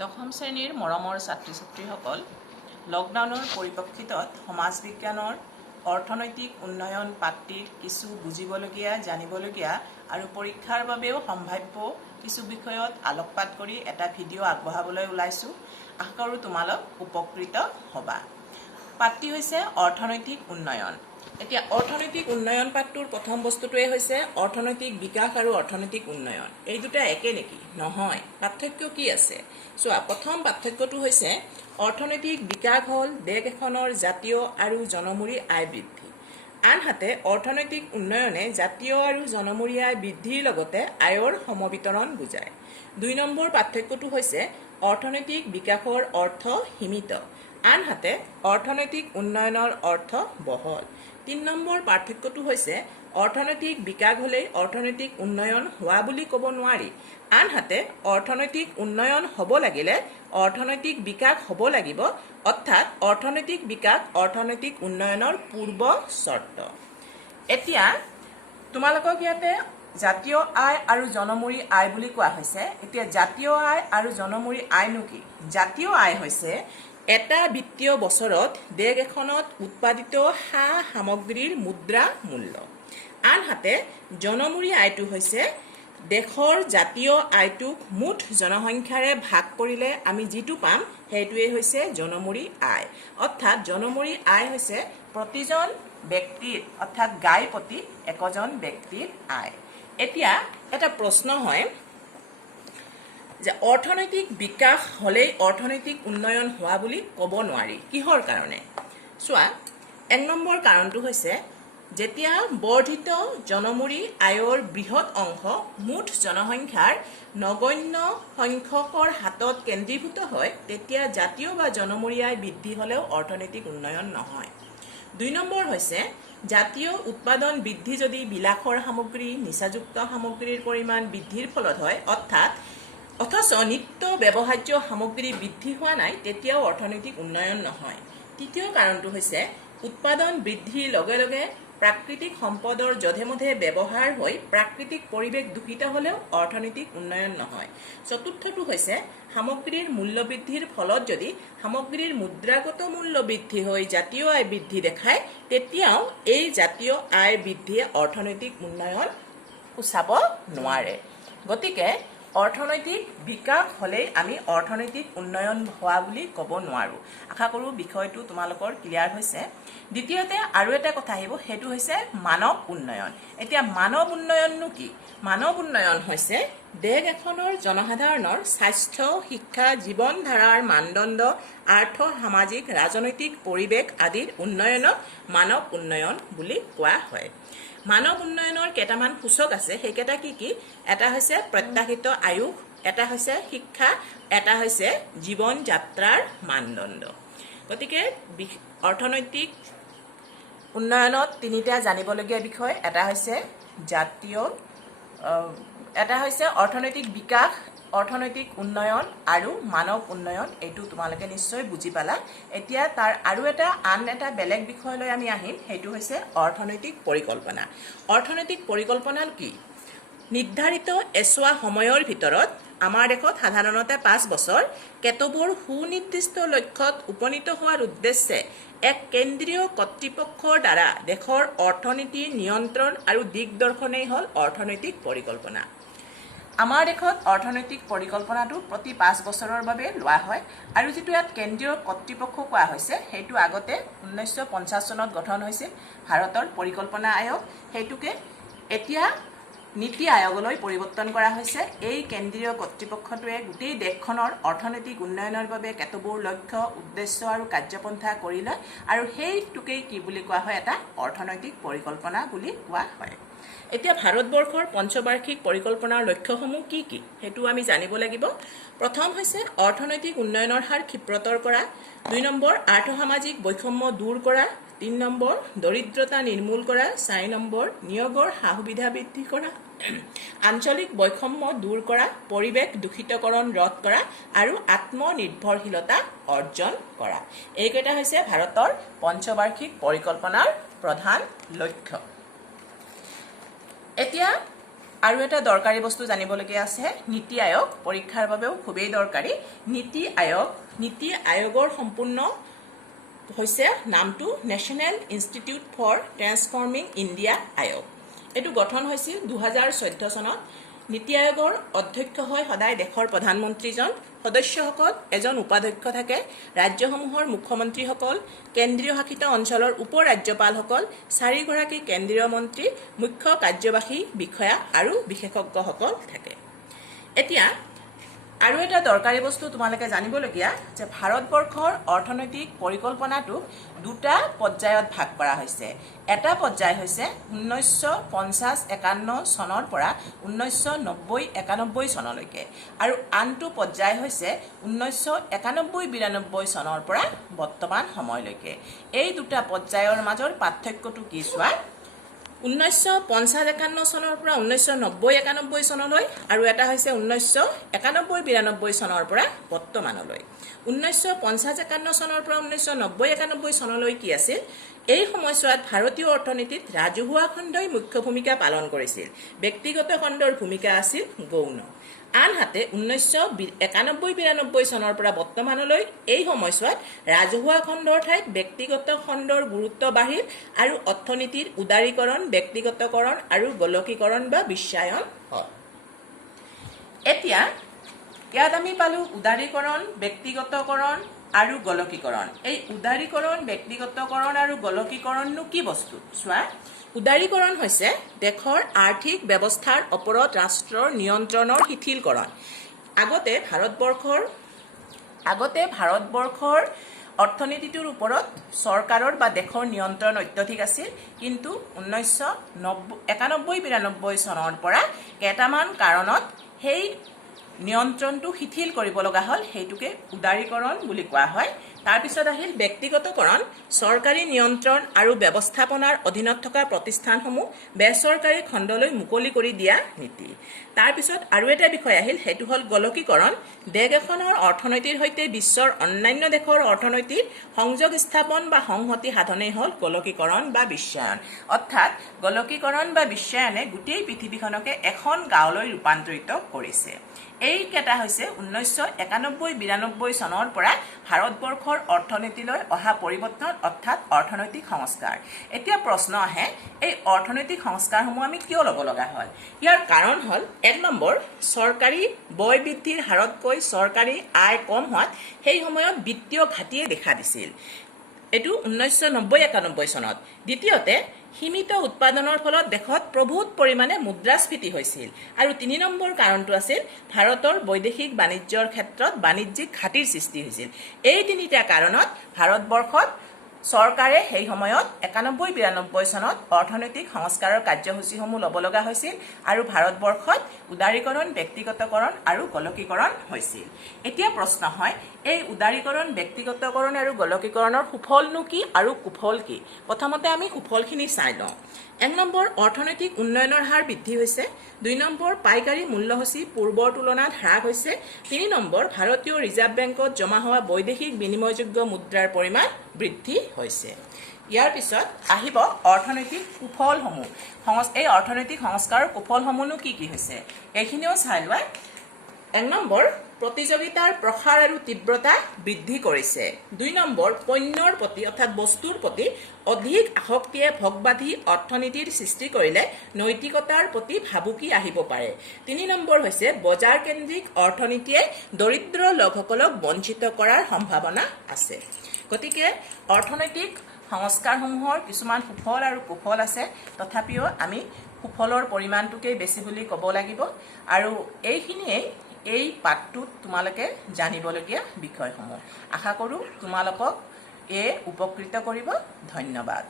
দশম শ্ৰেণীৰ মৰমৰ ছাত্ৰী ছাত্ৰীসকল, লকডাউনৰ পৰিপ্ৰেক্ষিতত সমাজ বিজ্ঞানৰ অৰ্থনৈতিক উন্নয়ন পাঠটিৰ কিছু বুজিবলগীয়া, জানিবলগীয়া আৰু পৰীক্ষাৰ বাবেও সম্ভাৱ্য কিছু বিষয়ত আলোকপাত কৰি এটা ভিডিঅ' আগবঢ়াবলৈ ওলাইছোঁ। আশা কৰোঁ তোমালোক উপকৃত হ'বা। পাঠটি হৈছে অৰ্থনৈতিক উন্নয়ন। এতিয়া অৰ্থনৈতিক উন্নয়ন পাঠটোৰ প্ৰথম বস্তুটোৱে হৈছে অৰ্থনৈতিক বিকাশ আৰু অৰ্থনৈতিক উন্নয়ন। এই দুটা একে নেকি? নহয়। পাৰ্থক্য কি আছে? চোৱা, প্ৰথম পাৰ্থক্যটো হৈছে অৰ্থনৈতিক বিকাশ হ'ল দেশ এখনৰ জাতীয় আৰু জনমূৰি আয় বৃদ্ধি। আনহাতে অৰ্থনৈতিক উন্নয়নে জাতীয় আৰু জনমূৰি আয় বৃদ্ধিৰ লগতে আয়ৰ সমবিতৰণ বুজায়। ২ নম্বৰ পাৰ্থক্যটো হৈছে অৰ্থনৈতিক বিকাশৰ অৰ্থ সীমিত, আনহাতে অৰ্থনৈতিক উন্নয়নৰ অৰ্থ বহল। ৩ নম্বৰ পাৰ্থক্যটো হৈছে অৰ্থনৈতিক বিকাশ হ'লেই অৰ্থনৈতিক উন্নয়ন হোৱা বুলি ক'ব নোৱাৰি, আনহাতে অৰ্থনৈতিক উন্নয়ন হ'ব লাগিলে অৰ্থনৈতিক বিকাশ হ'ব লাগিব, অৰ্থাৎ অৰ্থনৈতিক বিকাশ অৰ্থনৈতিক উন্নয়নৰ পূৰ্ব চৰ্ত। এতিয়া তোমালোকক ইয়াতে জাতীয় আয় আৰু জনমূৰি আয় বুলি কোৱা হৈছে। এতিয়া জাতীয় আয় আৰু জনমূৰি আয়নো কি? জাতীয় আয় হৈছে এটা বিত্তীয় বছৰত দেশ এখনত উৎপাদিত সা সামগ্ৰীৰ মুদ্ৰা মূল্য। আনহাতে জনমূৰি আয়টো হৈছে দেশৰ জাতীয় আয়টোক মুঠ জনসংখ্যাৰে ভাগ কৰিলে আমি যিটো পাম সেইটোৱেই হৈছে জনমূৰি আয়। অৰ্থাৎ জনমূৰি আয় হৈছে প্ৰতিজন ব্যক্তিৰ, অৰ্থাৎ গাই প্ৰতি একোজন ব্যক্তিৰ আয়। এতিয়া এটা প্ৰশ্ন হয় যে অৰ্থনৈতিক বিকাশ হ'লেই অৰ্থনৈতিক উন্নয়ন হোৱা বুলি ক'ব নোৱাৰি। কিহৰ কাৰণে? চোৱা, ১ নম্বৰ কাৰণটো হৈছে যেতিয়া বৰ্ধিত জনমূৰি আয়ৰ বৃহৎ অংশ মুঠ জনসংখ্যাৰ নগণ্য সংখ্যকৰ হাতত কেন্দ্ৰীভূত হয়, তেতিয়া জাতীয় বা জনমূৰি আয় বৃদ্ধি হ'লেও অৰ্থনৈতিক উন্নয়ন নহয়। ২ নম্বৰ হৈছে জাতীয় উৎপাদন বৃদ্ধি যদি বিলাসৰ সামগ্ৰী, নিচাযুক্ত সামগ্ৰীৰ পৰিমাণ বৃদ্ধিৰ ফলত হয়, অথচ নিত্য ব্যৱহাৰ্য সামগ্ৰী বৃদ্ধি হোৱা নাই, তেতিয়াও অৰ্থনৈতিক উন্নয়ন নহয়। ৩য় কাৰণটো হৈছে উৎপাদন বৃদ্ধিৰ লগে লগে প্ৰাকৃতিক সম্পদৰ যধে মধে ব্যৱহাৰ হৈ প্ৰাকৃতিক পৰিৱেশ দূষিত হ'লেও অৰ্থনৈতিক উন্নয়ন নহয়। ৪ৰ্থটো হৈছে সামগ্ৰীৰ মূল্য বৃদ্ধিৰ ফলত যদি সামগ্ৰীৰ মুদ্ৰাগত মূল্য বৃদ্ধি হৈ জাতীয় আয় বৃদ্ধি দেখায়, তেতিয়াও এই জাতীয় আয় বৃদ্ধিয়ে অৰ্থনৈতিক উন্নয়ন সূচাব নোৱাৰে। গতিকে অৰ্থনৈতিক বিকাশ হ'লেই আমি অৰ্থনৈতিক উন্নয়ন হোৱা বুলি ক'ব নোৱাৰোঁ। আশা কৰোঁ বিষয়টো তোমালোকৰ ক্লিয়াৰ হৈছে। দ্বিতীয়তে আৰু এটা কথা আহিব, সেইটো হৈছে মানৱ উন্নয়ন। এতিয়া মানৱ উন্নয়ননো কি? মানৱ উন্নয়ন হৈছে দেশ এখনৰ জনসাধাৰণৰ স্বাস্থ্য, শিক্ষা, জীৱন ধাৰাৰ মানদণ্ড, আৰ্থ সামাজিক ৰাজনৈতিক পৰিৱেশ আদিৰ উন্নয়নক মানৱ উন্নয়ন বুলি কোৱা হয়। মানৱ উন্নয়নৰ কেইটামান সূচক আছে, সেইকেইটা কি কি? এটা হৈছে প্ৰত্যাশিত আয়ুস, এটা হৈছে শিক্ষা, এটা হৈছে জীৱন যাত্ৰাৰ মানদণ্ড। গতিকে অৰ্থনৈতিক উন্নয়নত 3টা জানিবলগীয়া বিষয়, এটা হৈছে এটা হৈছে অৰ্থনৈতিক বিকাশ, অৰ্থনৈতিক উন্নয়ন আৰু মানৱ উন্নয়ন। এইটো তোমালোকে নিশ্চয় বুজি পালা। এতিয়া তাৰ আৰু আন এটা বেলেগ বিষয়লৈ আমি আহিম, সেইটো হৈছে অৰ্থনৈতিক পৰিকল্পনা। অৰ্থনৈতিক পৰিকল্পনা কি? নিৰ্ধাৰিত এছোৱা সময়ৰ ভিতৰত আমাৰ দেশত সাধাৰণতে 5 বছৰ কেতবোৰ সুনিৰ্দিষ্ট লক্ষ্যত উপনীত হোৱাৰ উদ্দেশ্যে এক কেন্দ্ৰীয় কৰ্তৃপক্ষৰ দ্বাৰা দেশৰ অৰ্থনীতিৰ নিয়ন্ত্ৰণ আৰু দিগদৰ্শনেই হ'ল অৰ্থনৈতিক পৰিকল্পনা। আমাৰ দেশত অৰ্থনৈতিক পৰিকল্পনাটো প্ৰতি 5 বছৰৰ বাবে লোৱা হয়, আৰু যিটো ইয়াত কেন্দ্ৰীয় কৰ্তৃপক্ষ কোৱা হৈছে সেইটো আগতে 1950 চনত গঠন হৈছিল ভাৰতৰ পৰিকল্পনা আয়োগ। সেইটোকে এতিয়া নীতি আয়োগলৈ পৰিৱৰ্তন কৰা হৈছে। এই কেন্দ্ৰীয় কৰ্তৃপক্ষটোৱে গোটেই দেশখনৰ অৰ্থনৈতিক উন্নয়নৰ বাবে কেতবোৰ লক্ষ্য, উদ্দেশ্য আৰু কাৰ্যপন্থা কৰি লয়, আৰু সেইটোকেই কি বুলি কোৱা হয়? এটা অৰ্থনৈতিক পৰিকল্পনা বুলি কোৱা হয়। এতিয়া ভাৰতবৰ্ষৰ পঞ্চবাৰ্ষিক পৰিকল্পনাৰ লক্ষ্যসমূহ কি কি সেইটো আমি জানিব লাগিব। প্ৰথম হৈছে অৰ্থনৈতিক উন্নয়নৰ হাৰ ক্ষিপ্ৰতৰ কৰা, 2 নম্বৰ আৰ্থ-সামাজিক বৈষম্য দূৰ কৰা, 3 নম্বৰ দৰিদ্ৰতা নিৰ্মূল কৰা, 4 নম্বৰ নিয়োগৰ সা-সুবিধা বৃদ্ধি কৰা, আঞ্চলিক বৈষম্য দূৰ কৰা, পৰিৱেশ দূষিতকৰণ ৰোধ কৰা আৰু আত্মনিৰ্ভৰশীলতা অৰ্জন কৰা। এইকেইটা হৈছে ভাৰতৰ পঞ্চবাৰ্ষিক পৰিকল্পনাৰ প্ৰধান লক্ষ্য। এতিয়া আৰু এটা দৰকাৰী বস্তু জানিবলগীয়া আছে নীতি আয়োগ পৰীক্ষাৰ বাবেও খুবেই দৰকাৰী নীতি আয়োগৰ সম্পূৰ্ণ হৈছে নামটো national institute for transforming India আয়োগ এটো গঠন হৈছিল 2014 চনত নীতি আয়োগৰ অধ্যক্ষ হয় সদায় দেশৰ প্ৰধানমন্ত্ৰীজন সদস্যসকল এজন উপাধ্যক্ষ থাকে ৰাজ্যসমূহৰ মুখ্যমন্ত্ৰীসকল কেন্দ্ৰীয় শাসিত অঞ্চলৰ উপ ৰাজ্যপালসকল 4 গৰাকী কেন্দ্ৰীয় মন্ত্ৰী মুখ্য কাৰ্যবাহী বিষয়া আৰু বিশেষজ্ঞসকল থাকে এতিয়া আৰু এটা দৰকাৰী বস্তু তোমালোকে জানিবলগীয়া যে ভাৰতবৰ্ষৰ অৰ্থনৈতিক পৰিকল্পনাটো দুটা পৰ্যায়ত ভাগ কৰা হৈছে এটা পৰ্যায় হৈছে 1950-51 চনৰ পৰা 1990-91 চনলৈকে আৰু আনটো পৰ্যায় হৈছে 1991-92 চনৰ পৰা বৰ্তমান সময়লৈকে এই দুটা পৰ্যায়ৰ মাজৰ পাৰ্থক্যটো কি চোৱা 1950-51 চনৰ পৰা 1990-91 চনলৈ আৰু এটা হৈছে 1991-92 চনৰ পৰা বৰ্তমানলৈ 1950-51 চনৰ পৰা 1990-91 চনলৈ কি আছিল এই সময়ছোৱাত ভাৰতীয় অৰ্থনীতিত ৰাজহুৱা খণ্ডই মুখ্য ভূমিকা পালন কৰিছিল ব্যক্তিগত খণ্ডৰ ভূমিকা আছিল গৌণ আনহাতে 1991-92 চনৰ পৰা বৰ্তমানলৈ এই সময়ছোৱাত ৰাজহুৱা খণ্ডৰ ঠাইত ব্যক্তিগত খণ্ডৰ গুৰুত্ব বাঢ়িল আৰু অৰ্থনীতিৰ উদাৰীকৰণ ব্যক্তিগতকৰণ আৰু গোলকীকৰণ বা বিশ্বায়ন হ'ল এতিয়া ইয়াত আমি পালো উদাৰীকৰণ ব্যক্তিগতকৰণ আৰু গোলকীকৰণ এই উদাৰীকৰণ ব্যক্তিগতকৰণ আৰু গোলকীকৰণনো কি বস্তু চোৱা উদাৰীকৰণ হৈছে দেশৰ আৰ্থিক ব্যৱস্থাৰ ওপৰত ৰাষ্ট্ৰৰ নিয়ন্ত্ৰণৰ শিথিলকৰণ আগতে ভাৰতবৰ্ষৰ অৰ্থনীতিটোৰ ওপৰত চৰকাৰৰ বা দেশৰ নিয়ন্ত্ৰণ অত্যধিক আছিল কিন্তু 1991-92 চনৰ পৰা কেইটামান কাৰণত সেই নিয়ন্ত্ৰণটো শিথিল কৰিব লগা হ'ল সেইটোকে উদাৰীকৰণ বুলি কোৱা হয় তাৰ পিছত আহিল ব্যক্তিগতকৰণ চৰকাৰী নিয়ন্ত্ৰণ আৰু ব্যৱস্থাপনাৰ অধীনত থকা প্ৰতিষ্ঠানসমূহ বেচৰকাৰী খণ্ডলৈ মুকলি কৰি দিয়া নীতি তাৰ পিছত আৰু এটা বিষয় আহিল হেতু হল গোলকীকৰণ দেশ এখনৰ অৰ্থনৈতিৰ সৈতে বিশ্বৰ অন্যান্য দেশৰ অৰ্থনৈতিৰ সংযোগ স্থাপন বা সংহতি সাধনেই হল গোলকীকৰণ বা বিশ্বায়ন অৰ্থাৎ গোলকীকৰণ বা বিশ্বায়নে গোটেই পৃথিৱীখনকে এখন গাঁৱলৈ ৰূপান্তৰিত কৰিছে এই কেটা হৈছে 1991-92 চনৰ পৰা ভাৰতবৰ্ষৰ অৰ্থনীতিলৈ অহা পৰিৱৰ্তন অৰ্থাৎ অৰ্থনৈতিক সংস্কাৰ এতিয়া প্ৰশ্ন আহে এই অৰ্থনৈতিক সংস্কাৰসমূহ আমি কিয় ল'ব লগা হ'ল ইয়াৰ কাৰণ হ'ল এক নম্বৰ চৰকাৰী ব্যয় বৃদ্ধিৰ হাৰতকৈ চৰকাৰী আয় কম হোৱাত সেই সময়ত বিত্তীয় ঘাটিয়ে দেখা দিছিল এটো 1990-91 চনত দ্বিতীয়তে সীমিত উৎপাদনৰ ফলত দেশত প্ৰভূত পৰিমাণে মুদ্ৰাস্ফীতি হৈছিল আৰু 3 নম্বৰ কাৰণটো আছিল ভাৰতৰ বৈদেশিক বাণিজ্যৰ ক্ষেত্ৰত বাণিজ্যিক ঘাটিৰ সৃষ্টি হৈছিল এই তিনিটা কাৰণত ভাৰতবৰ্ষত চৰকাৰে সেই সময়ত 91-92 চনত অৰ্থনৈতিক সংস্কাৰৰ কাৰ্যসূচীসমূহ ল'ব লগা হৈছিল আৰু ভাৰতবৰ্ষত উদাৰীকৰণ ব্যক্তিগতকৰণ আৰু গোলকীকৰণ হৈছিল এতিয়া প্ৰশ্ন হয় এই উদাৰীকৰণ ব্যক্তিগতকৰণ আৰু গোলকীকৰণৰ সুফলনো কি আৰু কুফল কি প্ৰথমতে আমি সুফলখিনি চাই লওঁ এক নম্বৰ অৰ্থনৈতিক উন্নয়নৰ হাৰ বৃদ্ধি হৈছে 2 নম্বৰ পাইকাৰী মূল্যসূচী পূৰ্বৰ তুলনাত হ্ৰাস হৈছে 3 নম্বৰ ভাৰতীয় ৰিজাৰ্ভ বেংকত জমা হোৱা বৈদেশিক বিনিময়যোগ্য মুদ্ৰাৰ পৰিমাণ বৃদ্ধি হৈছে ইয়াৰ পিছত আহিব অৰ্থনৈতিক কুফলসমূহ এই অৰ্থনৈতিক সংস্কাৰৰ কুফলসমূহনো কি হৈছে এইখিনিও চাই লোৱা এক নম্বৰ প্ৰতিযোগিতাৰ প্ৰসাৰ আৰু তীব্ৰতা বৃদ্ধি কৰিছে 2 নম্বৰ পণ্যৰ প্ৰতি অৰ্থাৎ বস্তুৰ প্ৰতি অধিক আসক্তিয়ে ভোগবাদী অৰ্থনীতিৰ সৃষ্টি কৰিলে নৈতিকতাৰ প্ৰতি ভাবুকি আহিব পাৰে 3 নম্বৰ হৈছে বজাৰ কেন্দ্ৰিক অৰ্থনীতিয়ে দৰিদ্ৰ লোকসকলক বঞ্চিত কৰাৰ সম্ভাৱনা আছে গতিকে অৰ্থনৈতিক সংস্কাৰসমূহৰ কিছুমান সুফল আৰু কুফল আছে তথাপিও আমি সুফলৰ পৰিমাণটোকে বেছি বুলি ক'ব লাগিব আৰু এইখিনিয়ে এই পাঠটোত তোমালোকে জানিবলগীয়া বিষয়সমূহ আশা কৰোঁ তোমালোকক উপকৃত কৰিব ধন্যবাদ